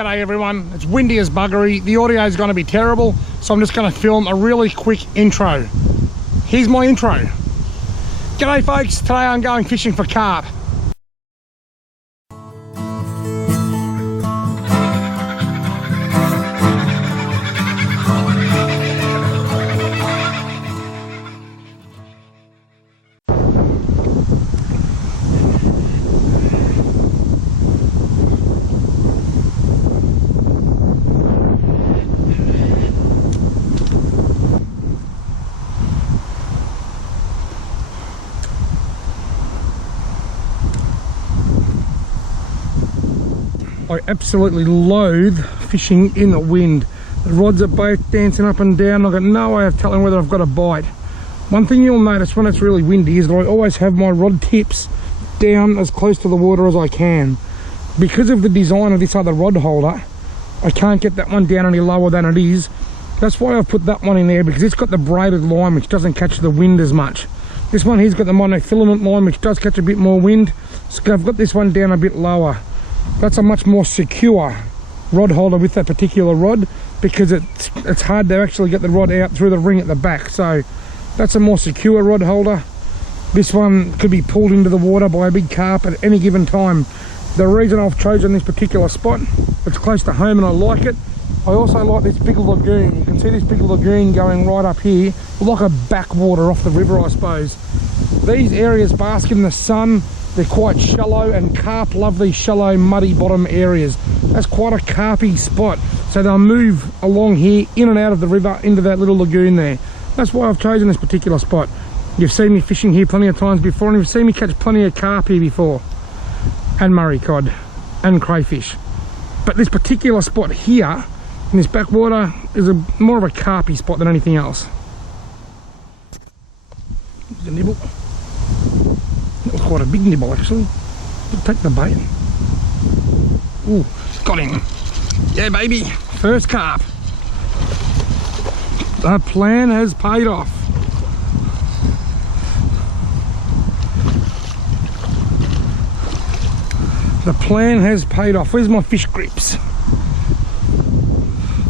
G'day everyone, it's windy as buggery. The audio is going to be terrible, so I'm just going to film a really quick intro. Here's my intro. G'day folks, today I'm going fishing for carp. I absolutely loathe fishing in the wind. The rods are both dancing up and down. I've got no way of telling whether I've got a bite. One thing you'll notice when it's really windy is that I always have my rod tips down as close to the water as I can. Because of the design of this other rod holder, I can't get that one down any lower than it is. That's why I've put that one in there, because it's got the braided line which doesn't catch the wind as much. This one here's got the monofilament line which does catch a bit more wind, so I've got this one down a bit lower. That's a much more secure rod holder with that particular rod, because it's hard to actually get the rod out through the ring at the back. So that's a more secure rod holder. This one could be pulled into the water by a big carp at any given time. The reason I've chosen this particular spot, it's close to home and I like it. I also like this big lagoon. You can see this big lagoon going right up here, like a backwater off the river, I suppose. These areas bask in the sun. They're quite shallow, and carp love these shallow, muddy bottom areas. That's quite a carpy spot, so they'll move along here, in and out of the river, into that little lagoon there. That's why I've chosen this particular spot. You've seen me fishing here plenty of times before, and you've seen me catch plenty of carp here before, and murray cod, and crayfish. But this particular spot here, in this backwater, is more of a carpy spot than anything else. There's a nibble. That was quite a big nibble actually. But take the bait. Ooh, got him. Yeah baby, first carp. The plan has paid off. The plan has paid off. Where's my fish grips?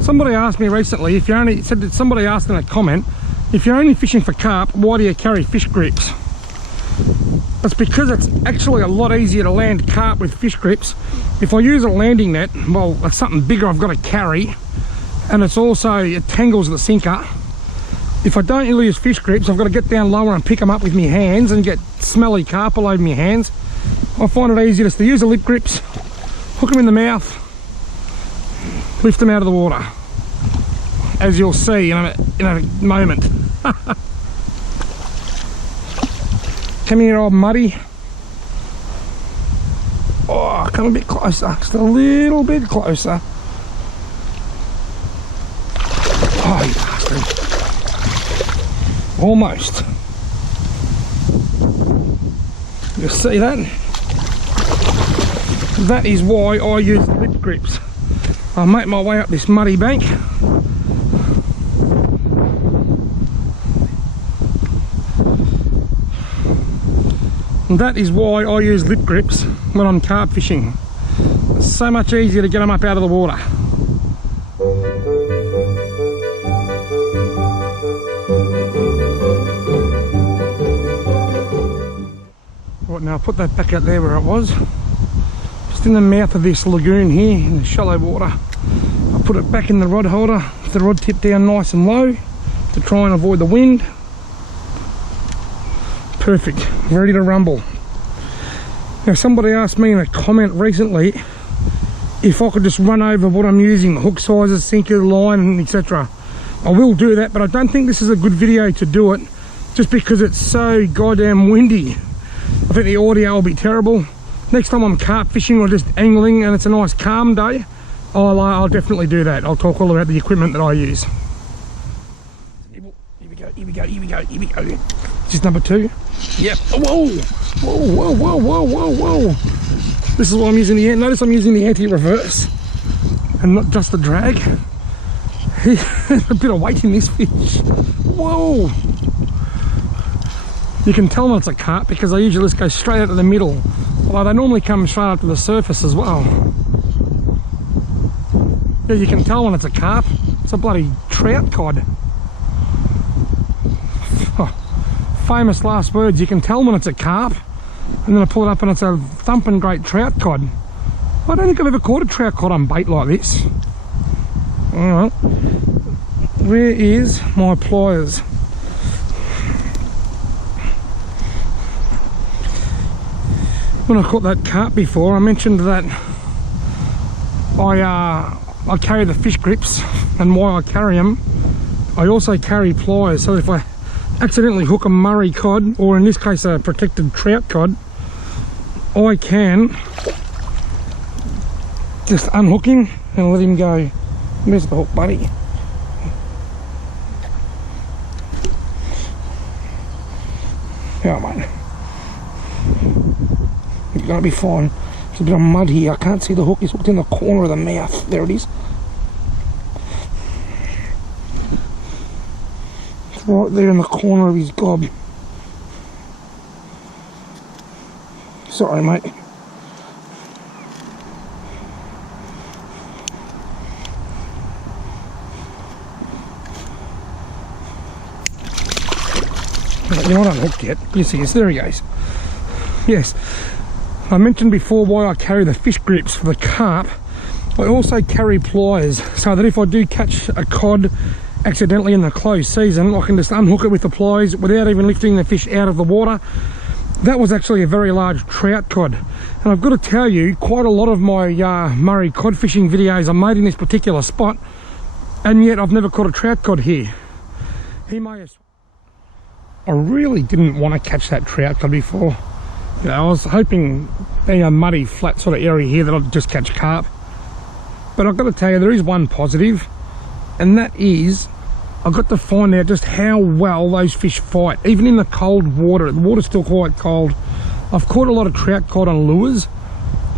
Somebody asked me recently, somebody asked in a comment, if you're only fishing for carp, why do you carry fish grips? It's because it's actually a lot easier to land carp with fish grips. If I use a landing net, well, it's something bigger I've got to carry, and it tangles the sinker. If I don't use fish grips, I've got to get down lower and pick them up with my hands and get smelly carp all over my hands. I find it easier just to use the lip grips, hook them in the mouth, lift them out of the water, as you'll see in a moment. Come here, old muddy. Oh, come a bit closer, just a little bit closer. Oh, you bastard. Almost. You see that? That is why I use lip grips. I'll make my way up this muddy bank. And that is why I use lip grips when I'm carp fishing. It's so much easier to get them up out of the water. Right, now I'll put that back out there where it was. Just in the mouth of this lagoon here, in the shallow water. I'll put it back in the rod holder, with the rod tip down nice and low to try and avoid the wind. Perfect, ready to rumble. Now somebody asked me in a comment recently if I could just run over what I'm using, the hook sizes, sinker, line, etc. I will do that, but I don't think this is a good video to do it, just because it's so goddamn windy. I think the audio will be terrible. Next time I'm carp fishing or just angling and it's a nice calm day, I'll definitely do that. I'll talk all about the equipment that I use. Here we go, here we go, here we go, here we go. Is this number 2? Yep. Whoa! Whoa, whoa, whoa, whoa, whoa, whoa. This is why I'm using the notice I'm using the anti-reverse and not just the drag. A bit of weight in this fish. Whoa! You can tell when it's a carp because they usually just go straight out to the middle, although they normally come straight up to the surface as well. Yeah, you can tell when it's a carp. It's a bloody trout cod. Oh, famous last words, you can tell when it's a carp. And then I pull it up and it's a thumping great trout cod. I don't think I've ever caught a trout cod on bait like this. Alright, where is my pliers? When I caught that carp before, I mentioned that I carry the fish grips, and while I carry them, I also carry pliers. So if I accidentally hook a Murray cod, or in this case a protected trout cod, I can just unhook him and let him go. Where's the hook, buddy? Yeah, mate. You're gonna be fine. There's a bit of mud here. I can't see the hook. He's hooked in the corner of the mouth. There it is. It's right there in the corner of his gob. Sorry, mate. You're not unhooked yet. Yes, he is. There he goes. Yes. I mentioned before why I carry the fish grips for the carp. I also carry pliers so that if I do catch a cod accidentally in the closed season, I can just unhook it with the pliers without even lifting the fish out of the water. That was actually a very large trout cod. And I've got to tell you, quite a lot of my Murray cod fishing videos are made in this particular spot, and yet I've never caught a trout cod here. He may have... I really didn't want to catch that trout cod before. You know, I was hoping, being a muddy, flat sort of area here, that I'd just catch carp. But I've got to tell you, there is one positive, and that is I got to find out just how well those fish fight, even in the cold water. The water's still quite cold. I've caught a lot of trout cod on lures,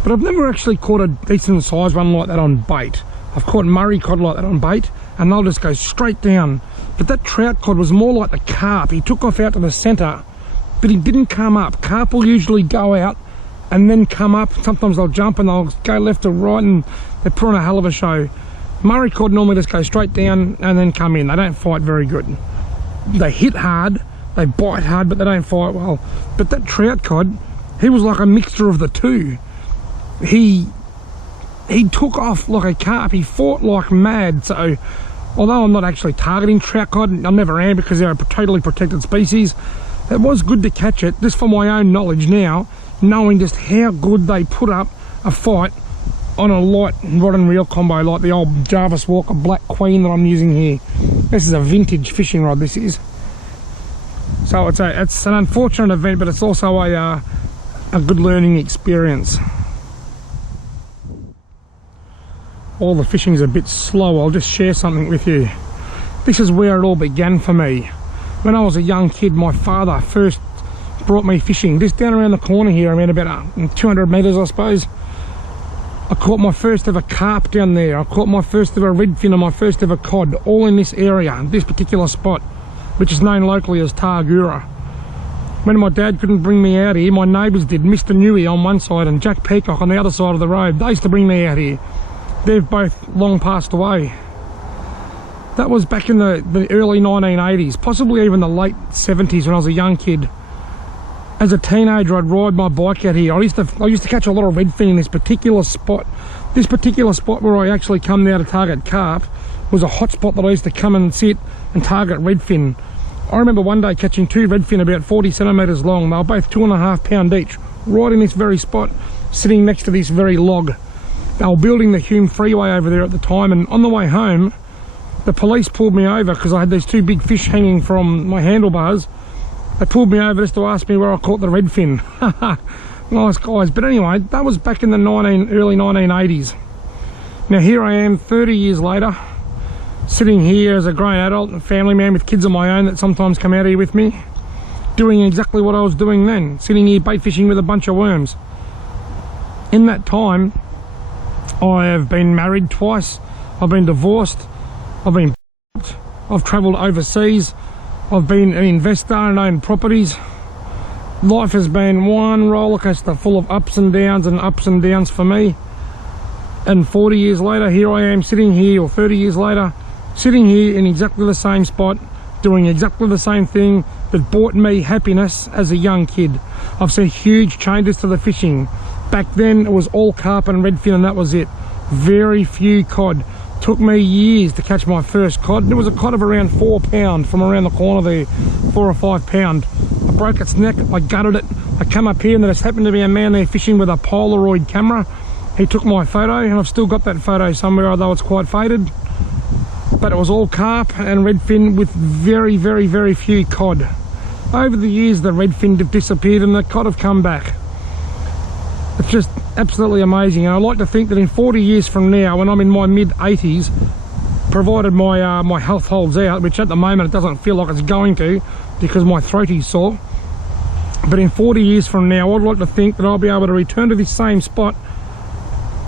but I've never actually caught a decent sized one like that on bait. I've caught Murray cod like that on bait, and they'll just go straight down. But that trout cod was more like the carp. He took off out to the centre, but he didn't come up. Carp will usually go out and then come up. Sometimes they'll jump and they'll go left or right, and they put on a hell of a show. Murray cod normally just go straight down and then come in. They don't fight very good. They hit hard, they bite hard, but they don't fight well. But that trout cod, he was like a mixture of the two. He took off like a carp. He fought like mad. So although I'm not actually targeting trout cod, I never am, because they're a totally protected species, it was good to catch it, just for my own knowledge now, knowing just how good they put up a fight on a light rod and reel combo like the old Jarvis Walker Black Queen that I'm using here. This is a vintage fishing rod, this is. So it's an unfortunate event, but it's also a good learning experience. All the fishing's a bit slow. I'll just share something with you. This is where it all began for me. When I was a young kid, my father first brought me fishing. Just down around the corner here, I mean about 200 metres I suppose. I caught my first ever carp down there. I caught my first ever redfin and my first ever cod, all in this area, this particular spot, which is known locally as Targura. When my dad couldn't bring me out here, my neighbours did. Mr. Newey on one side and Jack Peacock on the other side of the road. They used to bring me out here. They've both long passed away. That was back in the early 1980s, possibly even the late 70s when I was a young kid. As a teenager, I'd ride my bike out here. I used to catch a lot of redfin in this particular spot. This particular spot where I actually come now to target carp was a hot spot that I used to come and sit and target redfin. I remember one day catching 2 redfin about 40 centimetres long. They were both 2.5 pound each, right in this very spot, sitting next to this very log. They were building the Hume Freeway over there at the time, and on the way home, the police pulled me over because I had these 2 big fish hanging from my handlebars. They pulled me over just to ask me where I caught the redfin. Nice guys. But anyway, that was back in the early 1980s. Now here I am 30 years later, sitting here as a grown adult and family man with kids of my own that sometimes come out here with me, doing exactly what I was doing then, sitting here bait fishing with a bunch of worms. In that time, I have been married twice, I've been divorced, I've travelled overseas, I've been an investor and owned properties. Life has been one roller coaster full of ups and downs for me. And 40 years later, here I am sitting here, or 30 years later, sitting here in exactly the same spot, doing exactly the same thing that brought me happiness as a young kid. I've seen huge changes to the fishing. Back then, it was all carp and redfin, and that was it. Very few cod. Took me years to catch my first cod. There was a cod of around 4 pound from around the corner there, 4 or 5 pound. I broke its neck, I gutted it. I come up here and there just happened to be a man there fishing with a Polaroid camera. He took my photo, and I've still got that photo somewhere, although it's quite faded. But it was all carp and redfin with very, very, very few cod. Over the years, the redfin have disappeared and the cod have come back. It's just absolutely amazing, and I like to think that in 40 years from now, when I'm in my mid-80s, provided my my health holds out, which at the moment it doesn't feel like it's going to because my throat is sore, but in 40 years from now, I'd like to think that I'll be able to return to this same spot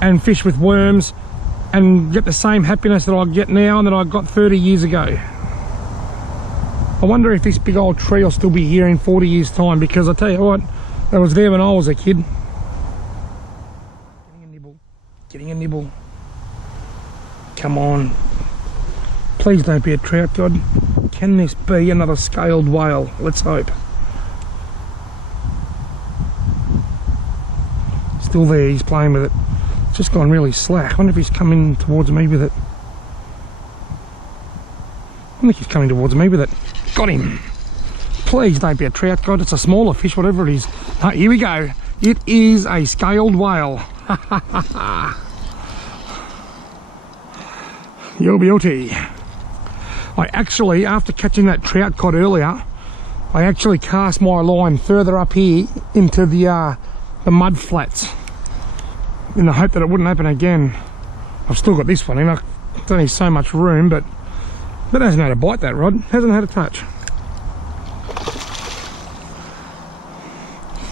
and fish with worms and get the same happiness that I get now and that I got 30 years ago. I wonder if this big old tree will still be here in 40 years time, because I tell you what, it was there when I was a kid. Getting a nibble. Come on. Please don't be a trout, God. Can this be another scaled whale? Let's hope. Still there, he's playing with it. It's just gone really slack. I wonder if he's coming towards me with it. I think he's coming towards me with it. Got him. Please don't be a trout, God. It's a smaller fish, whatever it is. Oh, here we go. It is a scaled whale. You're beauty. I actually, after catching that trout cod earlier, I actually cast my line further up here into the mud flats in the hope that it wouldn't happen again. I've still got this one in. There's only so much room, but that hasn't had a bite, that rod. Hasn't had a touch.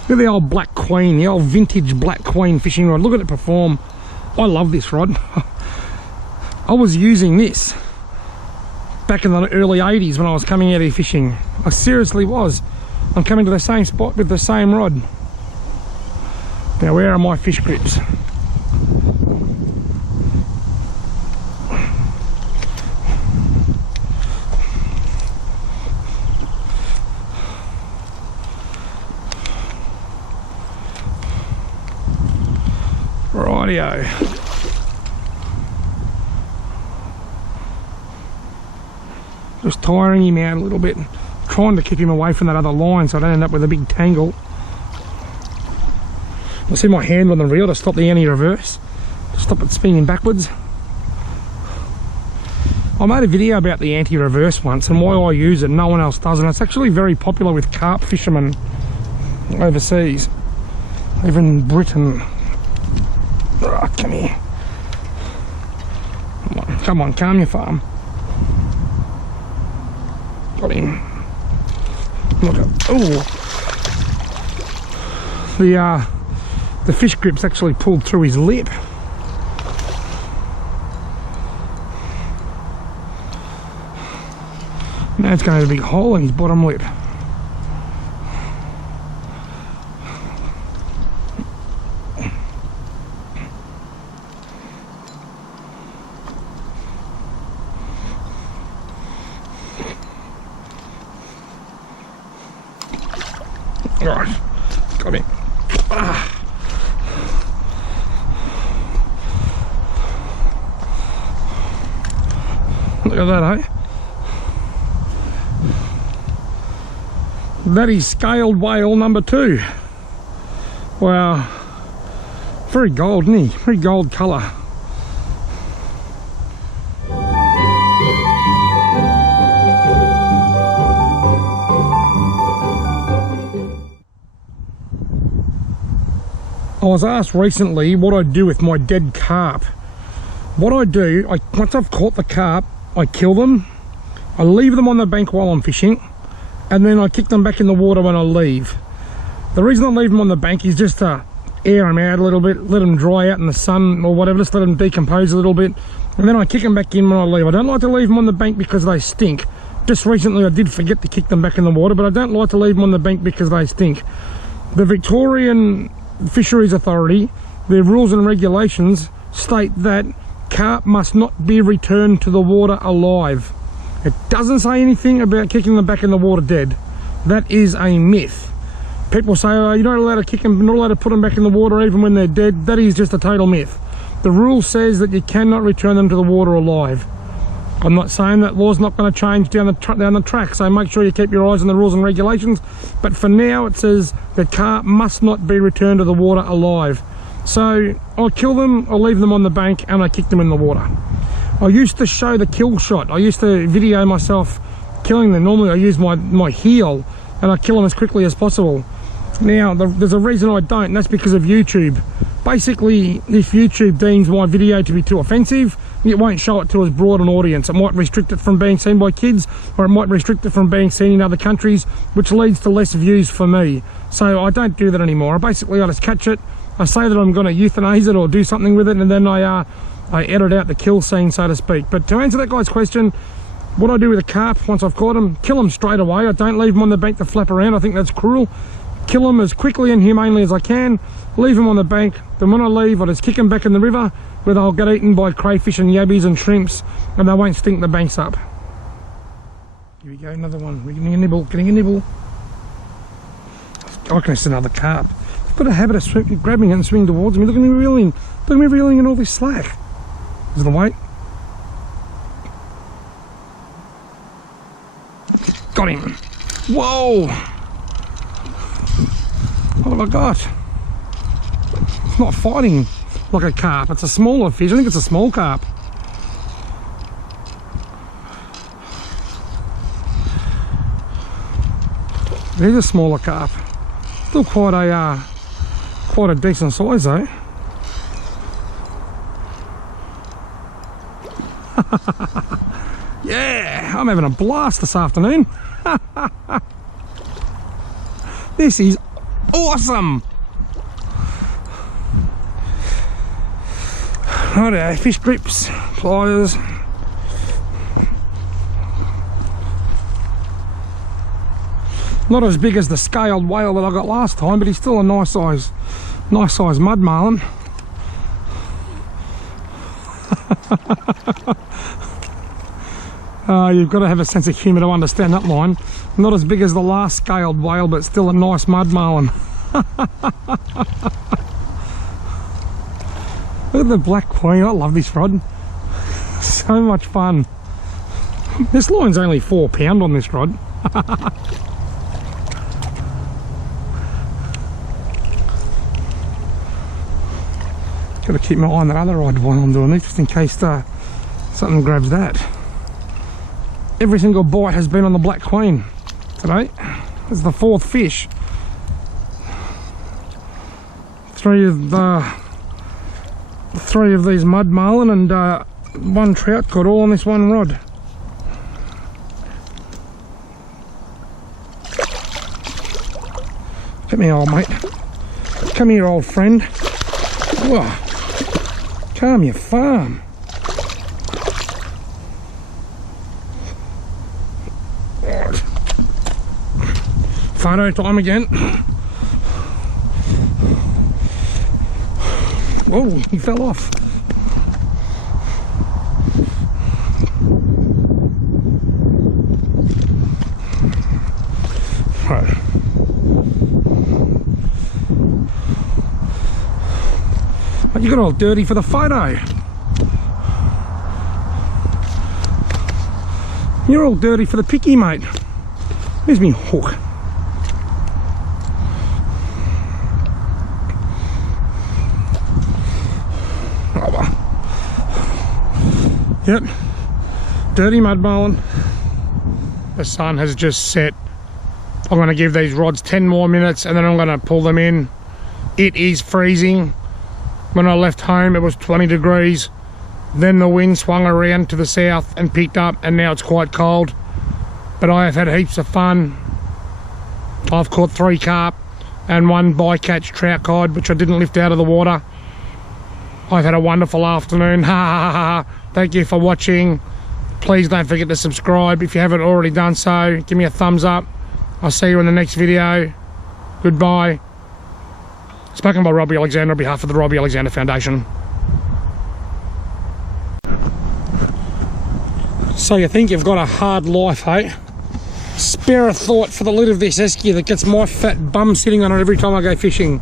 Look at the old Black Queen, the old vintage Black Queen fishing rod. Look at it perform. I love this rod. I was using this back in the early 80s when I was coming out here fishing. I seriously was. I'm coming to the same spot with the same rod. Now, where are my fish grips? Rightio. Just tiring him out a little bit, trying to keep him away from that other line so I don't end up with a big tangle. I see my hand on the reel to stop the anti-reverse, to stop it spinning backwards. I made a video about the anti-reverse once and why I use it, no one else does, and it's actually very popular with carp fishermen overseas, even Britain. Oh, come here. Come on, calm your farm. Got him. Look at, oh, the fish grip's actually pulled through his lip. Now it's going to have a big hole in his bottom lip. Right, got it. Ah. Look at that, eh? That is scaled whale number 2. Wow, very gold, isn't he? Very gold colour. I was asked recently what I do with my dead carp. What I do, once I've caught the carp, I kill them, I leave them on the bank while I'm fishing, and then I kick them back in the water when I leave. The reason I leave them on the bank is just to air them out a little bit, let them dry out in the sun or whatever, just let them decompose a little bit, and then I kick them back in when I leave. I don't like to leave them on the bank because they stink. Just recently I did forget to kick them back in the water, but I don't like to leave them on the bank because they stink. The Victorian Fisheries Authority, their rules and regulations state that carp must not be returned to the water alive. It doesn't say anything about kicking them back in the water dead. That is a myth. People say, oh, you're not allowed to kick them, not allowed to put them back in the water even when they're dead. That is just a total myth. The rule says that you cannot return them to the water alive. I'm not saying that law's not going to change down the track, so make sure you keep your eyes on the rules and regulations. But for now, it says that carp must not be returned to the water alive. So I'll kill them, I'll leave them on the bank, and I kick them in the water. I used to show the kill shot. I used to video myself killing them. Normally I use my heel and I kill them as quickly as possible. Now there's a reason I don't, and that's because of YouTube. Basically, if YouTube deems my video to be too offensive, it won't show it to as broad an audience. It might restrict it from being seen by kids, or it might restrict it from being seen in other countries, which leads to less views for me. So I don't do that anymore. I just catch it, I say that I'm going to euthanize it or do something with it, and then I edit out the kill scene, so to speak. But to answer that guy's question, what I do with a carp once I've caught them, kill them straight away. I don't leave them on the bank to flap around. I think that's cruel. Kill them as quickly and humanely as I can, leave them on the bank. Then when I leave, I just kick them back in the river, where they'll get eaten by crayfish and yabbies and shrimps, and they won't stink the banks up. Here we go, another one. We're getting a nibble, I reckon it's another carp. I've got a habit of grabbing it and swinging towards me. Look at me reeling. Look at me reeling in all this slack. Is the weight? Got him. Whoa! What have I got? It's not fighting like a carp. It's a smaller fish. I think it's a small carp. It is a smaller carp. Still quite a decent size though. Yeah, I'm having a blast this afternoon. This is awesome. Righto, fish grips, pliers. Not as big as the scaled whale that I got last time, but he's still a nice size mud marlin. You've got to have a sense of humour to understand that line. Not as big as the last scaled whale, but still a nice mud marlin. Look at the black queen. I love this rod. So much fun. This line's only 4 pound on this rod. Got to keep my eye on that other rod while I'm doing this, just in case something grabs that. Every single bite has been on the black queen today. It's the 4th fish. 3 of these mud marlin and 1 trout caught, all on this one rod. Come here, old mate. Come here, old friend. Whoa. Calm your farm. Right. Photo time again. Whoa, he fell off. Right. You got all dirty for the photo. You're all dirty for the picky, mate. Where's me hook? Oh, well. Yep. Dirty mud marlin. The sun has just set. I'm going to give these rods 10 more minutes and then I'm going to pull them in. It is freezing. When I left home it was 20 degrees, then the wind swung around to the south and picked up, and now it's quite cold. But I have had heaps of fun. I've caught 3 carp and 1 bycatch trout cod, which I didn't lift out of the water. I've had a wonderful afternoon. Ha ha ha. Thank you for watching. Please don't forget to subscribe if you haven't already done so. Give me a thumbs up. I'll see you in the next video. Goodbye. Spoken by Robbie Alexander on behalf of the Robbie Alexander Foundation. So you think you've got a hard life, hey? Spare a thought for the lid of this esky that gets my fat bum sitting on it every time I go fishing.